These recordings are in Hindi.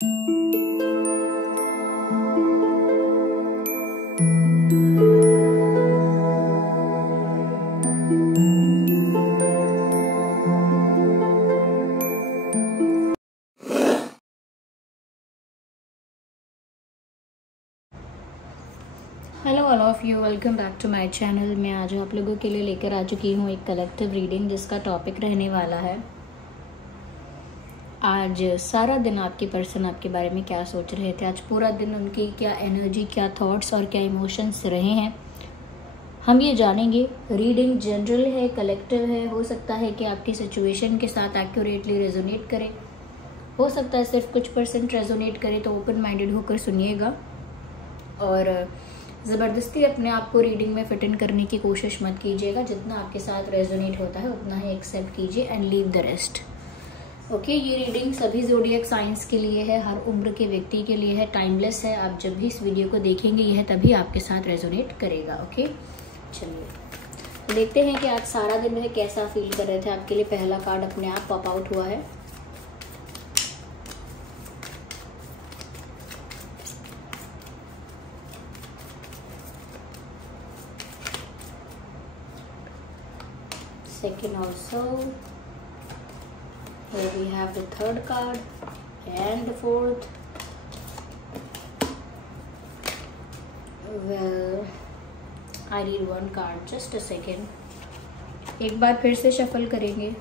Hello all of you, welcome back to my channel. मैं आज आप लोगों के लिए लेकर आ चुकी हूँ एक कलेक्टिव रीडिंग जिसका टॉपिक रहने वाला है आज सारा दिन आपके पर्सन आपके बारे में क्या सोच रहे थे। आज पूरा दिन उनकी क्या एनर्जी, क्या थॉट्स और क्या इमोशंस रहे हैं, हम ये जानेंगे। रीडिंग जनरल है, कलेक्टिव है। हो सकता है कि आपकी सिचुएशन के साथ एक्यूरेटली रेजोनेट करे, हो सकता है सिर्फ कुछ % रेजोनेट करे। तो ओपन माइंडेड होकर सुनिएगा और ज़बरदस्ती अपने आप को रीडिंग में फिट इन करने की कोशिश मत कीजिएगा। जितना आपके साथ रेजोनेट होता है उतना ही एक्सेप्ट कीजिए and leave the rest. Okay, ये रीडिंग सभी ज़ोडिएक साइंस के लिए है, हर उम्र के व्यक्ति के लिए है, टाइमलेस है। आप जब भी इस वीडियो को देखेंगे यह तभी आपके साथ रेजोनेट करेगा। ओके, चलिए देखते हैं कि आज सारा दिन में कैसा फील कर रहे थे। आपके लिए पहला कार्ड अपने आप पॉप आउट हुआ है। Second also, here we have the third card and the fourth. Well, I need one card, just a second. एक बार फिर से शफल करेंगे।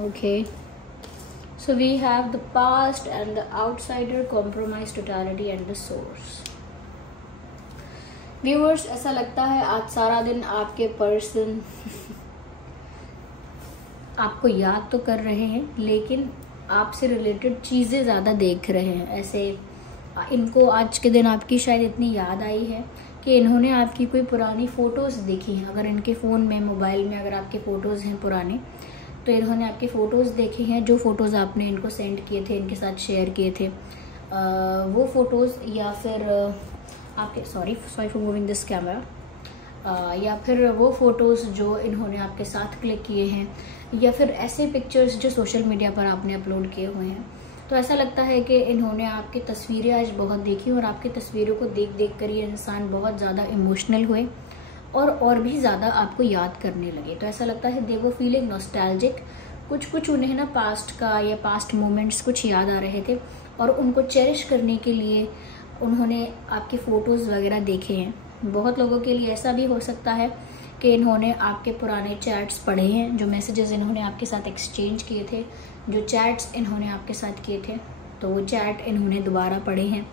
Okay, so we have the past and the outsider, compromise, totality and the source. Viewers, ऐसा लगता है आज सारा दिन आपके पर्सन आपको याद तो कर रहे हैं लेकिन आपसे रिलेटेड चीज़ें ज़्यादा देख रहे हैं। ऐसे इनको आज के दिन आपकी शायद इतनी याद आई है कि इन्होंने आपकी कोई पुरानी फ़ोटोज़ देखी हैं। अगर इनके फ़ोन में, मोबाइल में अगर आपके फ़ोटोज़ हैं पुराने, तो इन्होंने आपकी फ़ोटोज़ देखी हैं। जो फ़ोटोज़ आपने इनको सेंड किए थे, इनके साथ शेयर किए थे, वो फ़ोटोज़, या फिर आपके sorry for moving this camera, या फिर वो फ़ोटोज़ जो इन्होंने आपके साथ क्लिक किए हैं, या फिर ऐसे पिक्चर्स जो सोशल मीडिया पर आपने अपलोड किए हुए हैं। तो ऐसा लगता है कि इन्होंने आपकी तस्वीरें आज बहुत देखी और आपकी तस्वीरों को देख देख कर ये इंसान बहुत ज़्यादा इमोशनल हुए और भी ज़्यादा आपको याद करने लगे। तो ऐसा लगता है दे वो फीलिंग नॉस्टैल्जिक। कुछ उन्हें ना पास्ट का या पास्ट मोमेंट्स कुछ याद आ रहे थे और उनको चेरिश करने के लिए उन्होंने आपकी फ़ोटोज़ वगैरह देखे हैं। बहुत लोगों के लिए ऐसा भी हो सकता है कि इन्होंने आपके पुराने चैट्स पढ़े हैं, जो मैसेजेस इन्होंने आपके साथ एक्सचेंज किए थे, जो चैट्स इन्होंने आपके साथ किए थे, तो वो चैट इन्होंने दोबारा पढ़े हैं,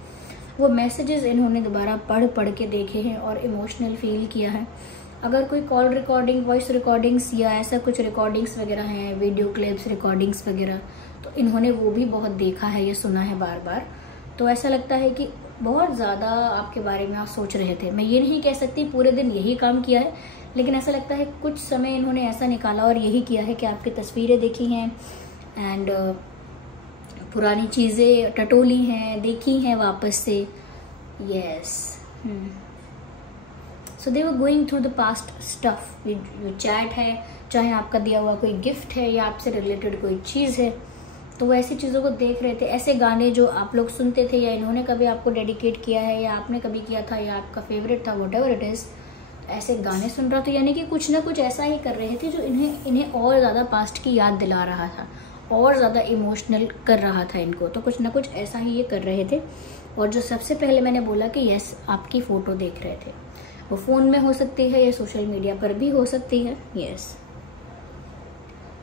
वो मैसेजेस इन्होंने दोबारा पढ़ के देखे हैं और इमोशनल फील किया है। अगर कोई कॉल रिकॉर्डिंग, वॉइस रिकॉर्डिंग्स या ऐसा कुछ रिकॉर्डिंग्स वगैरह हैं, वीडियो क्लिप्स, रिकॉर्डिंग्स वगैरह, तो इन्होंने वो भी बहुत देखा है या सुना है बार बार। तो ऐसा लगता है कि बहुत ज़्यादा आपके बारे में आप सोच रहे थे। मैं ये नहीं कह सकती पूरे दिन यही काम किया है, लेकिन ऐसा लगता है कुछ समय इन्होंने ऐसा निकाला और यही किया है कि आपकी तस्वीरें देखी हैं एंड पुरानी चीज़ें टटोली हैं, देखी हैं वापस से। Yes, so they were going through the past stuff. जो चैट है, चाहे आपका दिया हुआ कोई गिफ्ट है या आपसे रिलेटेड कोई चीज़ है, तो वो ऐसी चीज़ों को देख रहे थे। ऐसे गाने जो आप लोग सुनते थे या इन्होंने कभी आपको डेडिकेट किया है या आपने कभी किया था या आपका फेवरेट था, वट एवर इट इज़, ऐसे गाने सुन रहा था। यानी कि कुछ ना कुछ ऐसा ही कर रहे थे जो इन्हें और ज़्यादा पास्ट की याद दिला रहा था और ज़्यादा इमोशनल कर रहा था इनको। तो कुछ ना कुछ ऐसा ही ये कर रहे थे। और जो सबसे पहले मैंने बोला कि यस, आपकी फ़ोटो देख रहे थे, वो फ़ोन में हो सकती है या सोशल मीडिया पर भी हो सकती है। यस,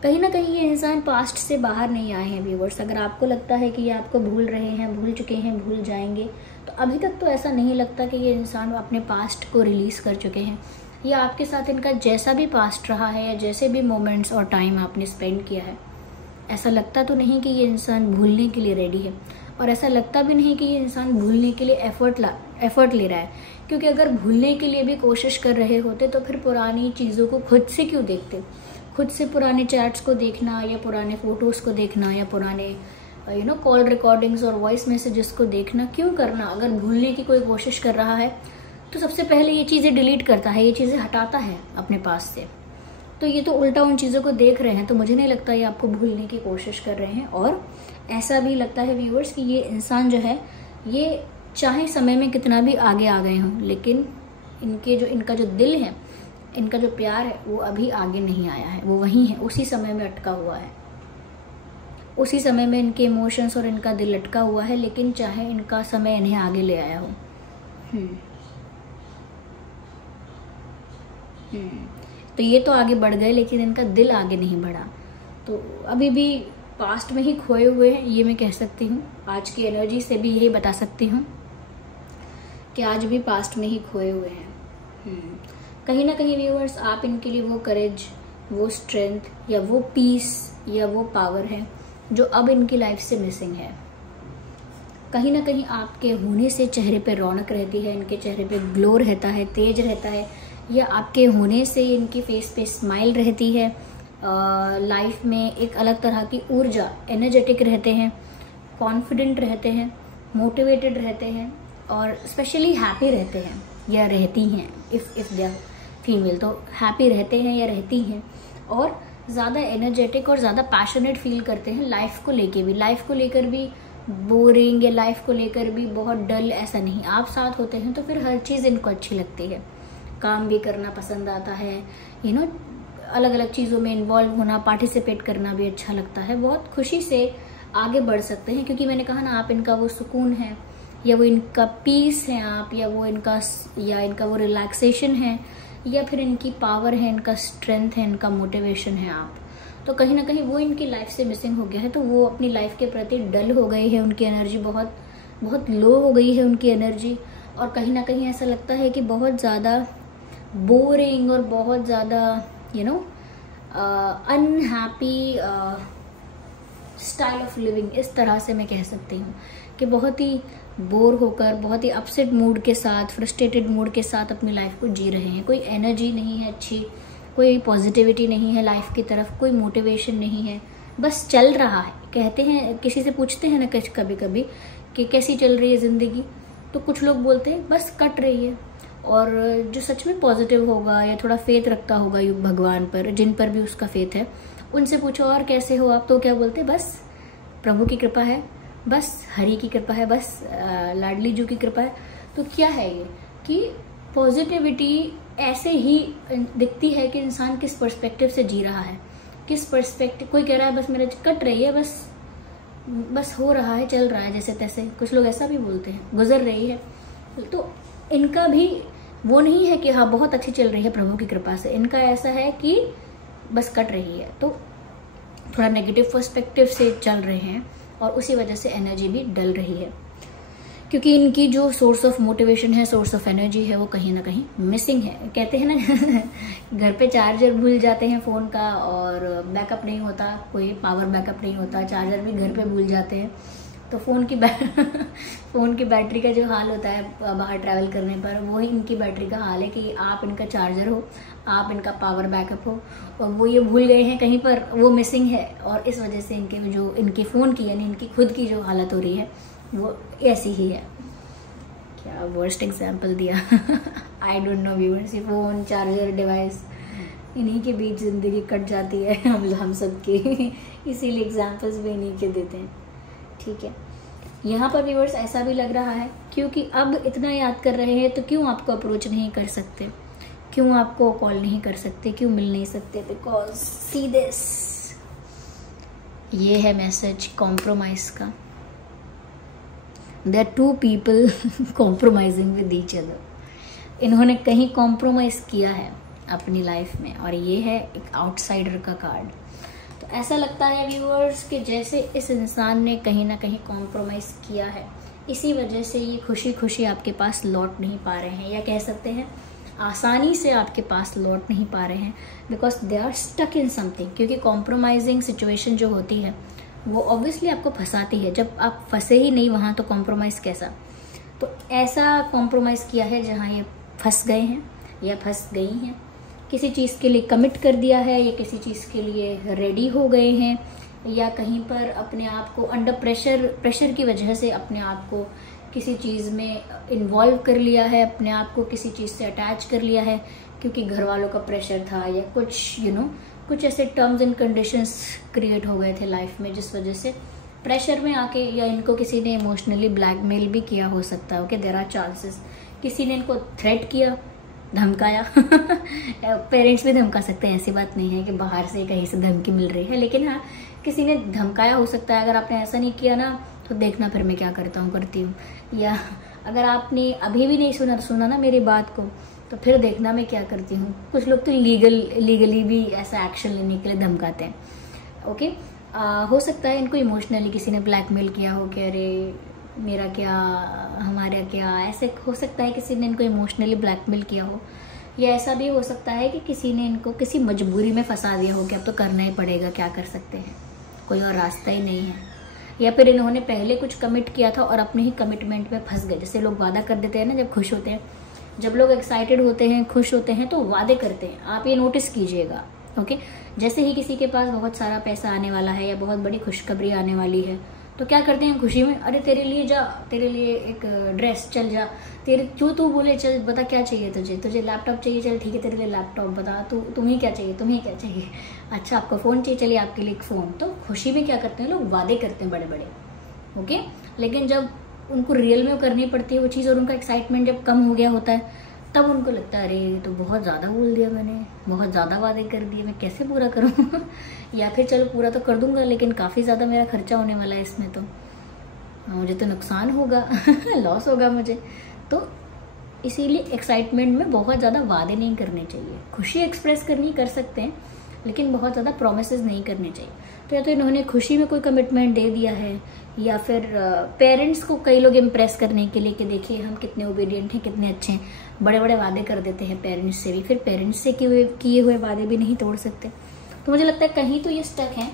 कहीं ना कहीं ये इंसान पास्ट से बाहर नहीं आए हैं व्यूवर्स। अगर आपको लगता है कि ये आपको भूल रहे हैं, भूल चुके हैं, भूल जाएंगे, तो अभी तक तो ऐसा नहीं लगता कि ये इंसान अपने पास्ट को रिलीज़ कर चुके हैं, या आपके साथ इनका जैसा भी पास्ट रहा है या जैसे भी मोमेंट्स और टाइम आपने स्पेंड किया है, ऐसा लगता तो नहीं कि ये इंसान भूलने के लिए रेडी है। और ऐसा लगता भी नहीं कि ये इंसान भूलने के लिए एफर्ट ले रहा है, क्योंकि अगर भूलने के लिए भी कोशिश कर रहे होते तो फिर पुरानी चीज़ों को खुद से क्यों देखते, खुद से पुराने चैट्स को देखना या पुराने फोटोज़ को देखना या पुराने कॉल रिकॉर्डिंग्स और वॉइस मैसेजेस को देखना क्यों करना। अगर भूलने की कोई कोशिश कर रहा है तो सबसे पहले ये चीज़ें डिलीट करता है, ये चीज़ें हटाता है अपने पास से। तो ये तो उल्टा उन चीज़ों को देख रहे हैं, तो मुझे नहीं लगता ये आपको भूलने की कोशिश कर रहे हैं। और ऐसा भी लगता है व्यूअर्स कि ये इंसान जो है, ये चाहे समय में कितना भी आगे आ गए हों, लेकिन इनका जो दिल है, इनका जो प्यार है, वो अभी आगे नहीं आया है, वो वहीं है, उसी समय में अटका हुआ है, उसी समय में इनके इमोशंस और इनका दिल अटका हुआ है। लेकिन चाहे इनका समय इन्हें आगे ले आया हो। तो ये तो आगे बढ़ गए, लेकिन इनका दिल आगे नहीं बढ़ा, तो अभी भी पास्ट में ही खोए हुए हैं, ये मैं कह सकती हूँ। आज की एनर्जी से भी यही बता सकती हूँ कि आज भी पास्ट में ही खोए हुए हैं। कहीं ना कहीं व्यूअर्स, आप इनके लिए वो करेज, वो स्ट्रेंथ या वो पीस या वो पावर है जो अब इनकी लाइफ से मिसिंग है। कहीं ना कहीं आपके होने से चेहरे पे रौनक रहती है, इनके चेहरे पे ग्लो रहता है, तेज रहता है, या आपके होने से इनकी फेस पे स्माइल रहती है। लाइफ में एक अलग तरह की ऊर्जा, एनर्जेटिक रहते हैं, कॉन्फिडेंट रहते हैं, मोटिवेटेड रहते हैं और स्पेशली हैप्पी रहते हैं या रहती हैं। इफ़ दे आर फीमेल तो हैप्पी रहते हैं या रहती हैं, और ज़्यादा एनर्जेटिक और ज़्यादा पैशनेट फील करते हैं लाइफ को लेके भी। लाइफ को लेकर भी बोरिंग या लाइफ को लेकर भी बहुत डल ऐसा नहीं। आप साथ होते हैं तो फिर हर चीज़ इनको अच्छी लगती है, काम भी करना पसंद आता है, अलग अलग चीज़ों में इन्वॉल्व होना, पार्टिसिपेट करना भी अच्छा लगता है। बहुत खुशी से आगे बढ़ सकते हैं, क्योंकि मैंने कहा ना, आप इनका वो सुकून है, या वो इनका पीस है आप, या इनका वो रिलैक्सेशन है, या फिर इनकी पावर है, इनका स्ट्रेंथ है, इनका मोटिवेशन है आप। तो कहीं ना कहीं वो इनकी लाइफ से मिसिंग हो गया है, तो वो अपनी लाइफ के प्रति डल हो गई है, उनकी एनर्जी बहुत बहुत लो हो गई है उनकी एनर्जी। और कहीं ना कहीं ऐसा लगता है कि बहुत ज़्यादा बोरिंग और बहुत ज़्यादा अनहैप्पी स्टाइल ऑफ लिविंग, इस तरह से मैं कह सकती हूँ कि बहुत ही बोर होकर, बहुत ही अपसेट मूड के साथ, फ्रस्ट्रेटेड मूड के साथ अपनी लाइफ को जी रहे हैं। कोई एनर्जी नहीं है अच्छी, कोई पॉजिटिविटी नहीं है लाइफ की तरफ, कोई मोटिवेशन नहीं है, बस चल रहा है। कहते हैं, किसी से पूछते हैं ना कभी कभी कि कैसी चल रही है ज़िंदगी, तो कुछ लोग बोलते हैं बस कट रही है। और जो सच में पॉजिटिव होगा या थोड़ा फेथ रखता होगा भगवान पर, जिन पर भी उसका फेथ है, उनसे पूछो और कैसे हो आप, तो क्या बोलते, बस प्रभु की कृपा है, बस हरि की कृपा है, बस लाडली जू की कृपा है। तो क्या है ये कि पॉजिटिविटी ऐसे ही दिखती है कि इंसान किस पर्सपेक्टिव से जी रहा है, किस पर्सपेक्टिव। कोई कह रहा है बस मेरा कट रही है, बस हो रहा है, चल रहा है जैसे तैसे, कुछ लोग ऐसा भी बोलते हैं, गुजर रही है। तो इनका भी वो नहीं है कि हाँ बहुत अच्छी चल रही है प्रभु की कृपा से, इनका ऐसा है कि बस कट रही है। तो थोड़ा नेगेटिव पर्सपेक्टिव से चल रहे हैं और उसी वजह से एनर्जी भी डल रही है, क्योंकि इनकी जो सोर्स ऑफ मोटिवेशन है, सोर्स ऑफ एनर्जी है, वो कहीं ना कहीं मिसिंग है। कहते हैं ना घर पे चार्जर भूल जाते हैं फ़ोन का और बैकअप नहीं होता, कोई पावर बैकअप नहीं होता, चार्जर भी घर पे भूल जाते हैं। तो फ़ोन की बैटरी का जो हाल होता है बाहर ट्रैवल करने पर, वही इनकी बैटरी का हाल है कि आप इनका चार्जर हो, आप इनका पावर बैकअप हो, और वो ये भूल गए हैं कहीं पर, वो मिसिंग है। और इस वजह से इनके फ़ोन की यानी इनकी खुद की जो हालत हो रही है वो ऐसी ही है। क्या वर्स्ट एग्जाम्पल दिया I don't know viewers. Phone, charger, device, इन्हीं के बीच ज़िंदगी कट जाती है हम सब के इसीलिए एग्जाम्पल्स भी इन्हीं के देते हैं, ठीक है। यहाँ पर व्यूअर्स ऐसा भी लग रहा है क्योंकि अब इतना याद कर रहे हैं, तो क्यों आपको अप्रोच नहीं कर सकते, क्यों आपको कॉल नहीं कर सकते, क्यों मिल नहीं सकते? बिकॉज सी दिस, ये है मैसेज कॉम्प्रोमाइज का। There two people compromising with each other. इन्होंने कहीं कॉम्प्रोमाइज़ किया है अपनी लाइफ में, और ये है एक आउटसाइडर का कार्ड। तो ऐसा लगता है व्यूअर्स कि जैसे इस इंसान ने कहीं ना कहीं कॉम्प्रोमाइज़ किया है, इसी वजह से ये खुशी खुशी आपके पास लौट नहीं पा रहे हैं, या कह सकते हैं आसानी से आपके पास लौट नहीं पा रहे हैं, because they are stuck in something. क्योंकि कॉम्प्रोमाइजिंग सिचुएशन जो होती है वो ऑब्वियसली आपको फंसाती है। जब आप फंसे ही नहीं वहाँ तो कॉम्प्रोमाइज़ कैसा? तो ऐसा कॉम्प्रोमाइज़ किया है जहाँ ये फंस गए हैं या फंस गई हैं किसी चीज़ के लिए कमिट कर दिया है या किसी चीज़ के लिए रेडी हो गए हैं, या कहीं पर अपने आप को अंडर प्रेशर की वजह से अपने आप को किसी चीज़ में इन्वॉल्व कर लिया है, अपने आप को किसी चीज़ से अटैच कर लिया है क्योंकि घर वालों का प्रेशर था या कुछ कुछ ऐसे टर्म्स एंड कंडीशंस क्रिएट हो गए थे लाइफ में, जिस वजह से प्रेशर में आके या इनको किसी ने इमोशनली ब्लैकमेल भी किया हो सकता है। Okay, there are chances. किसी ने इनको थ्रेट किया, धमकाया पेरेंट्स भी धमका सकते हैं, ऐसी बात नहीं है कि बाहर से कहीं से धमकी मिल रही है, लेकिन हाँ किसी ने धमकाया हो सकता है। अगर आपने ऐसा नहीं किया ना तो देखना फिर मैं क्या करती हूँ। या अगर आपने अभी भी नहीं सुना ना मेरी बात को, तो फिर देखना मैं क्या करती हूँ। कुछ लोग तो लीगली भी ऐसा एक्शन लेने के लिए धमकाते हैं। ओके, हो सकता है इनको इमोशनली किसी ने ब्लैकमेल किया हो कि अरे मेरा क्या, हमारा क्या, ऐसे हो सकता है किसी ने इनको इमोशनली ब्लैकमेल किया हो। या ऐसा भी हो सकता है कि किसी ने इनको किसी मजबूरी में फंसा दिया हो कि अब तो करना ही पड़ेगा, क्या कर सकते हैं, कोई और रास्ता ही नहीं है। या फिर इन्होंने पहले कुछ कमिट किया था और अपने ही कमिटमेंट में फंस गए। जैसे लोग वादा कर देते हैं ना जब खुश होते हैं, जब लोग एक्साइटेड होते हैं, खुश होते हैं, तो वादे करते हैं। आप ये नोटिस कीजिएगा। ओके, जैसे ही किसी के पास बहुत सारा पैसा आने वाला है या बहुत बड़ी खुशखबरी आने वाली है, तो क्या करते हैं खुशी में, अरे तेरे लिए जा, तेरे लिए एक ड्रेस, चल जा, तेरे जो तू बोले चल, बता क्या चाहिए तुझे लैपटॉप चाहिए, चल ठीक है तेरे लिए लैपटॉप, बता तुम्हें क्या चाहिए, अच्छा आपको फ़ोन चाहिए, चलिए आपके लिए एक फ़ोन। तो खुशी में क्या करते हैं लोग, वादे करते हैं बड़े बड़े। ओके, लेकिन जब उनको रियल में करनी पड़ती है वो चीज़ और उनका एक्साइटमेंट जब कम हो गया होता है, तब उनको लगता है अरे तो बहुत ज़्यादा बोल दिया मैंने, बहुत ज़्यादा वादे कर दिए, मैं कैसे पूरा करूँ या फिर चलो पूरा तो कर दूंगा लेकिन काफ़ी ज़्यादा मेरा खर्चा होने वाला है इसमें, तो मुझे तो नुकसान होगा लॉस होगा मुझे। तो इसीलिए एक्साइटमेंट में बहुत ज़्यादा वादे नहीं करने चाहिए। खुशी एक्सप्रेस करनी कर सकते हैं लेकिन बहुत ज़्यादा प्रोमिसेस नहीं करने चाहिए। तो या तो इन्होंने खुशी में कोई कमिटमेंट दे दिया है, या फिर पेरेंट्स को कई लोग इम्प्रेस करने के लिए कि देखिए हम कितने ओबीडियंट हैं, कितने अच्छे हैं, बड़े बड़े वादे कर देते हैं पेरेंट्स से भी, फिर पेरेंट्स से किए हुए वादे भी नहीं तोड़ सकते। तो मुझे लगता है कहीं तो ये स्टक है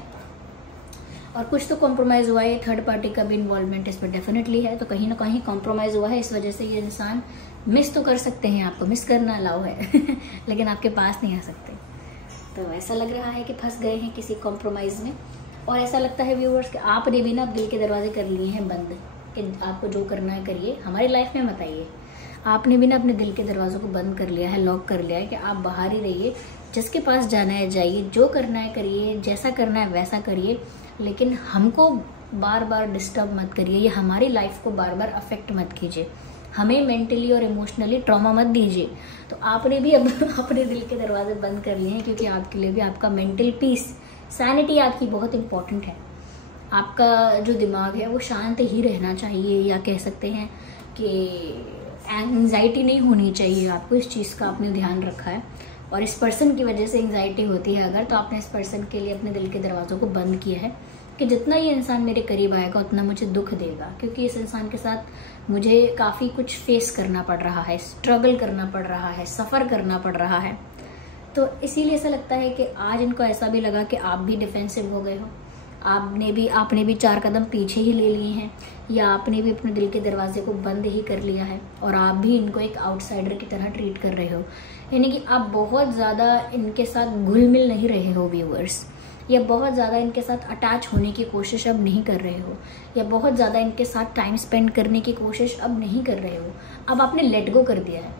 और कुछ तो कॉम्प्रोमाइज़ हुआ है। थर्ड पार्टी का भी इन्वॉल्वमेंट इसमें डेफिनेटली है, तो कहीं ना कहीं कॉम्प्रोमाइज़ हुआ है। इस वजह से ये इंसान मिस तो कर सकते हैं, आपको मिस करना अलाउ है लेकिन आपके पास नहीं आ सकते। तो ऐसा लग रहा है कि फंस गए हैं किसी कॉम्प्रोमाइज़ में। और ऐसा लगता है व्यूअर्स कि आपने भी ना दिल के दरवाजे कर लिए हैं बंद, कि आपको जो करना है करिए, हमारी लाइफ में मत आइए। आपने भी ना अपने दिल के दरवाज़ों को बंद कर लिया है, लॉक कर लिया है कि आप बाहर ही रहिए, जिसके पास जाना है जाइए, जो करना है करिए, जैसा करना है वैसा करिए, लेकिन हमको बार बार डिस्टर्ब मत करिए या हमारी लाइफ को बार बार अफेक्ट मत कीजिए, हमें मेंटली और इमोशनली ट्रॉमा मत दीजिए। तो आपने भी अब अपने दिल के दरवाजे बंद कर लिए हैं, क्योंकि आपके लिए भी आपका मेंटल पीस, सैनिटी आपकी बहुत इंपॉर्टेंट है। आपका जो दिमाग है वो शांत ही रहना चाहिए, या कह सकते हैं कि एंजाइटी नहीं होनी चाहिए आपको। इस चीज़ का आपने ध्यान रखा है, और इस पर्सन की वजह से एंजाइटी होती है अगर, तो आपने इस पर्सन के लिए अपने दिल के दरवाज़ों को बंद किया है कि जितना ये इंसान मेरे करीब आएगा उतना मुझे दुख देगा, क्योंकि इस इंसान के साथ मुझे काफ़ी कुछ फेस करना पड़ रहा है, स्ट्रगल करना पड़ रहा है, सफ़र करना पड़ रहा है। तो इसीलिए ऐसा लगता है कि आज इनको ऐसा भी लगा कि आप भी डिफेंसिव हो गए हो, आपने भी 4 कदम पीछे ही ले लिए हैं, या आपने भी अपने दिल के दरवाजे को बंद ही कर लिया है और आप भी इनको एक आउटसाइडर की तरह ट्रीट कर रहे हो। यानी कि आप बहुत ज़्यादा इनके साथ घुल मिल नहीं रहे हो व्यूअर्स, या बहुत ज़्यादा इनके साथ अटैच होने की कोशिश अब नहीं कर रहे हो, या बहुत ज़्यादा इनके साथ टाइम स्पेंड करने की कोशिश अब नहीं कर रहे हो। अब आपने लेट गो कर दिया है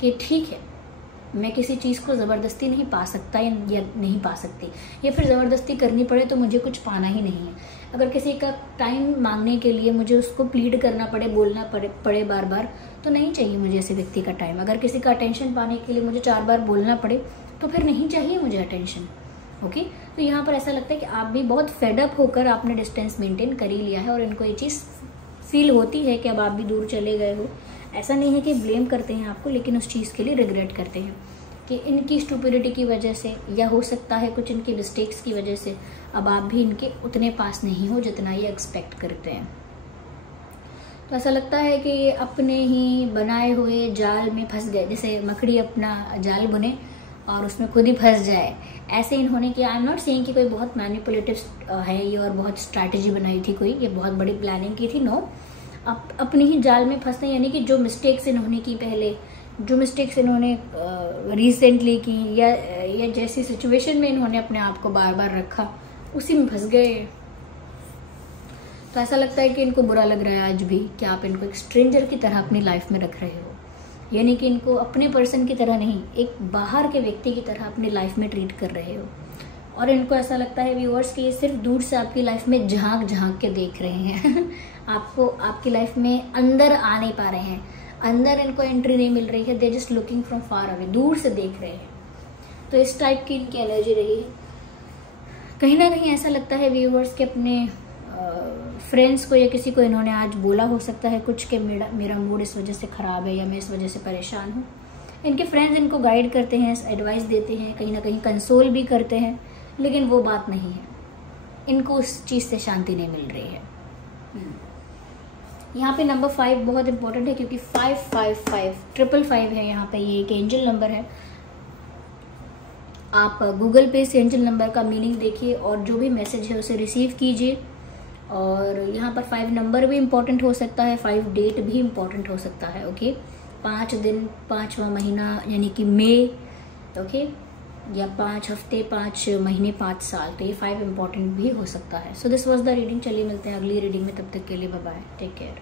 कि ठीक है, मैं किसी चीज़ को ज़बरदस्ती नहीं पा सकता या नहीं पा सकती, या फिर ज़बरदस्ती करनी पड़े तो मुझे कुछ पाना ही नहीं है। अगर किसी का टाइम मांगने के लिए मुझे उसको प्लीड करना पड़े, बोलना पड़े बार बार, तो नहीं चाहिए मुझे ऐसे व्यक्ति का टाइम। अगर किसी का अटेंशन पाने के लिए मुझे 4 बार बोलना पड़े तो फिर नहीं चाहिए मुझे अटेंशन। ओके, तो यहाँ पर ऐसा लगता है कि आप भी बहुत फेडअप होकर आपने डिस्टेंस मेंटेन कर ही लिया है, और इनको ये चीज़ फील होती है कि अब आप भी दूर चले गए हो। ऐसा नहीं है कि ब्लेम करते हैं आपको, लेकिन उस चीज़ के लिए रिग्रेट करते हैं कि इनकी स्टूपिडिटी की वजह से, या हो सकता है कुछ इनकी मिस्टेक्स की वजह से, अब आप भी इनके उतने पास नहीं हो जितना ये एक्सपेक्ट करते हैं। तो ऐसा लगता है कि ये अपने ही बनाए हुए जाल में फंस गए, जैसे मकड़ी अपना जाल बुने और उसमें खुद ही फंस जाए, ऐसे इन्होंने किया। आई एम नॉट सेइंग कि कोई बहुत मैनिपुलेटिव है ये और बहुत स्ट्रैटेजी बनाई थी कोई, ये बहुत बड़ी प्लानिंग की थी, नो। अपनी ही जाल में फंसने, यानी कि जो मिस्टेक्स इन्होंने की पहले, जो मिस्टेक्स इन्होंने रिसेंटली की या जैसी सिचुएशन में इन्होंने अपने आप को बार बार रखा, उसी में फंस गए। तो ऐसा लगता है कि इनको बुरा लग रहा है आज भी कि आप इनको एक स्ट्रेंजर की तरह अपनी लाइफ में रख रहे हो, यानी कि इनको अपने पर्सन की तरह नहीं, एक बाहर के व्यक्ति की तरह अपनी लाइफ में ट्रीट कर रहे हो। और इनको ऐसा लगता है व्यूअर्स कि ये सिर्फ दूर से आपकी लाइफ में झांक झांक के देख रहे हैं आपको आपकी लाइफ में अंदर आ नहीं पा रहे हैं, अंदर इनको एंट्री नहीं मिल रही है। They just looking from far away, दूर से देख रहे हैं। तो इस टाइप की इनकी एनर्जी रही है। कहीं ना कहीं ऐसा लगता है व्यूअर्स कि अपने फ्रेंड्स को या किसी को इन्होंने आज बोला हो सकता है कुछ कि मेरा मूड इस वजह से ख़राब है या मैं इस वजह से परेशान हूँ। इनके फ्रेंड्स इनको गाइड करते हैं, एडवाइस देते हैं, कहीं ना कहीं कंसोल भी करते हैं, लेकिन वो बात नहीं है, इनको उस चीज़ से शांति नहीं मिल रही है। यहाँ पे नंबर 5 बहुत इंपॉर्टेंट है, क्योंकि 555 है यहाँ पे, ये एक एंजल नंबर है। आप गूगल पे इस एंजल नंबर का मीनिंग देखिए और जो भी मैसेज है उसे रिसीव कीजिए। और यहाँ पर 5 नंबर भी इम्पॉर्टेंट हो सकता है, 5 डेट भी इम्पॉर्टेंट हो सकता है। ओके, 5 दिन, 5वां महीना यानी कि मई, ओके, या 5 हफ्ते, 5 महीने, 5 साल, तो ये 5 इम्पॉर्टेंट भी हो सकता है। So this was the reading. चलिए मिलते हैं अगली रीडिंग में, तब तक के लिए बाय बाय, टेक केयर।